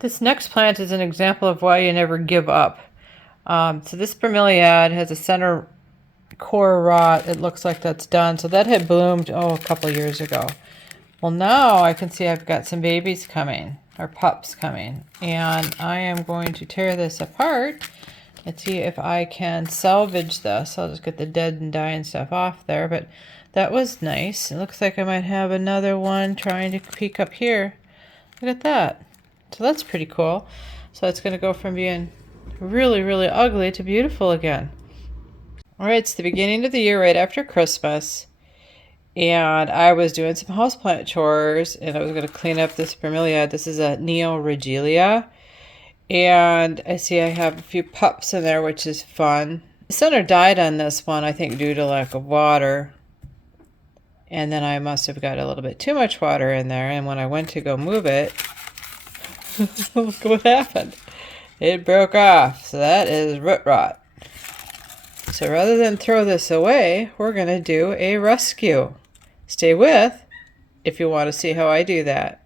This next plant is an example of why you never give up. So this bromeliad has a center core rot. It looks like that's done. So that had bloomed, a couple of years ago. Well, now I can see I've got some babies coming, or pups coming. And I am going to tear this apart and see if I can salvage this. I'll just get the dead and dying stuff off there. But that was nice. It looks like I might have another one trying to peek up here. Look at that. So that's pretty cool. So it's going to go from being really, really ugly to beautiful again. All right, it's the beginning of the year right after Christmas. And I was doing some houseplant chores and I was going to clean up this bromeliad. This is a Neoregelia. And I see I have a few pups in there, which is fun. The center died on this one, I think, due to lack of water. And then I must have got a little bit too much water in there. And when I went to go move it, look what happened. It broke off. So that is root rot. So rather than throw this away, we're going to do a rescue. Stay with if you want to see how I do that.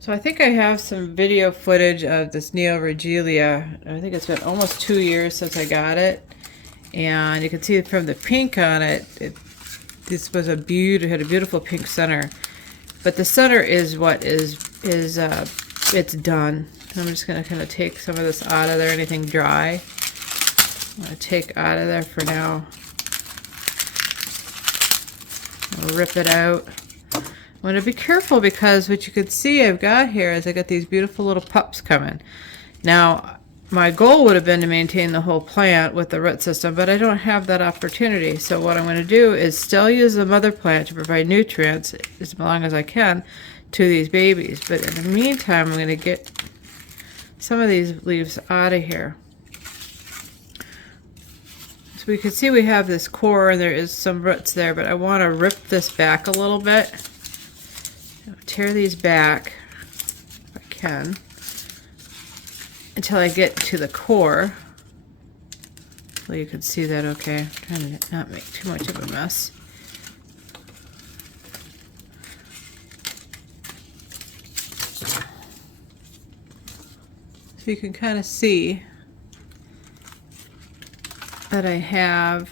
So I think I have some video footage of this Neoregelia. I think it's been almost 2 years since I got it. And you can see from the pink on it, this was had a beautiful pink center. But the center is what it's done. I'm just going to kind of take some of this out of there, anything dry. I'm going to take out of there for now. I'll rip it out. I'm going to be careful because what you can see I've got here is I got these beautiful little pups coming. Now, my goal would have been to maintain the whole plant with the root system, but I don't have that opportunity. So what I'm going to do is still use the mother plant to provide nutrients as long as I can to these babies. But in the meantime, I'm going to get some of these leaves out of here. So we can see we have this core and there is some roots there, but I want to rip this back a little bit. Tear these back if I can until I get to the core. Well, you can see that okay. I'm trying to not make too much of a mess. So you can kind of see that I have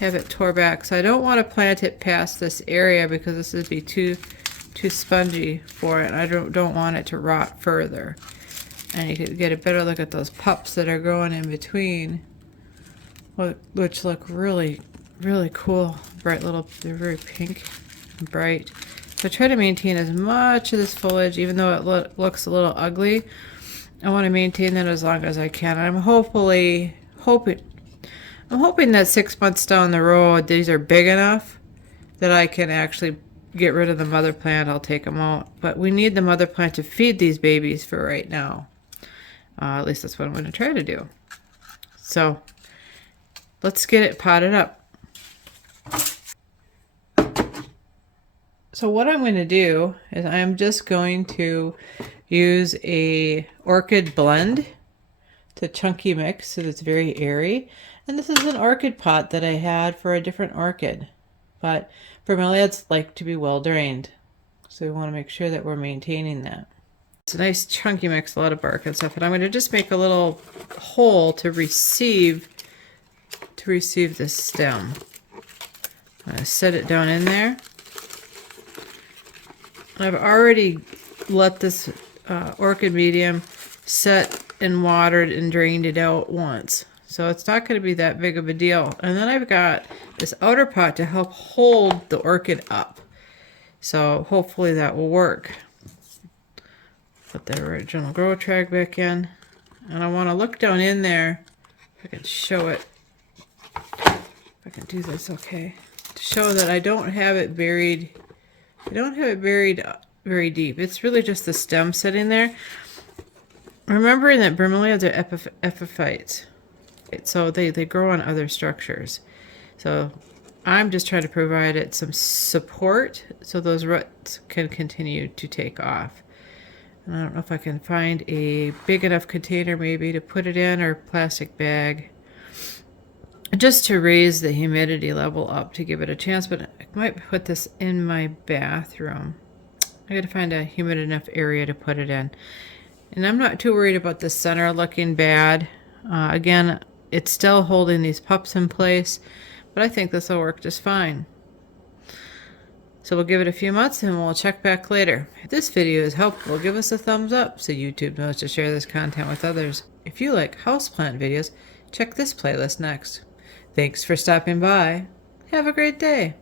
it tore back. So I don't want to plant it past this area because this would be too spongy for it. I don't want it to rot further. And you can get a better look at those pups that are growing in between, which look really, really cool. Bright little, they're very pink and bright. So I try to maintain as much of this foliage, even though it looks a little ugly. I want to maintain that as long as I can. I'm hoping that 6 months down the road, these are big enough that I can actually get rid of the mother plant. I'll take them out. But we need the mother plant to feed these babies for right now. At least that's what I'm going to try to do. So let's get it potted up. So what I'm going to do is I'm just going to use a orchid blend. It's a chunky mix, so it's very airy. And this is an orchid pot that I had for a different orchid. But bromeliads like to be well drained. So we want to make sure that we're maintaining that. It's a nice chunky mix, a lot of bark and stuff. And I'm going to just make a little hole to receive this stem. I'm going to set it down in there. I've already let this orchid medium set and watered and drained it out once. So it's not going to be that big of a deal. And then I've got this outer pot to help hold the orchid up. So hopefully that will work. Put the original grow track back in. And I want to look down in there, if I can show it. If I can do this okay. To show that I don't have it buried. I don't have it buried very deep. It's really just the stem sitting there. Remembering that bromeliads are epiphytes. So they grow on other structures. So I'm just trying to provide it some support so those roots can continue to take off. And I don't know if I can find a big enough container maybe to put it in, or plastic bag, just to raise the humidity level up to give it a chance. But I might put this in my bathroom. I gotta find a humid enough area to put it in. And I'm not too worried about the center looking bad. Again, it's still holding these pups in place, but I think this will work just fine. So we'll give it a few months and we'll check back later. If this video is helpful, give us a thumbs up so YouTube knows to share this content with others. If you like houseplant videos, check this playlist next. Thanks for stopping by. Have a great day.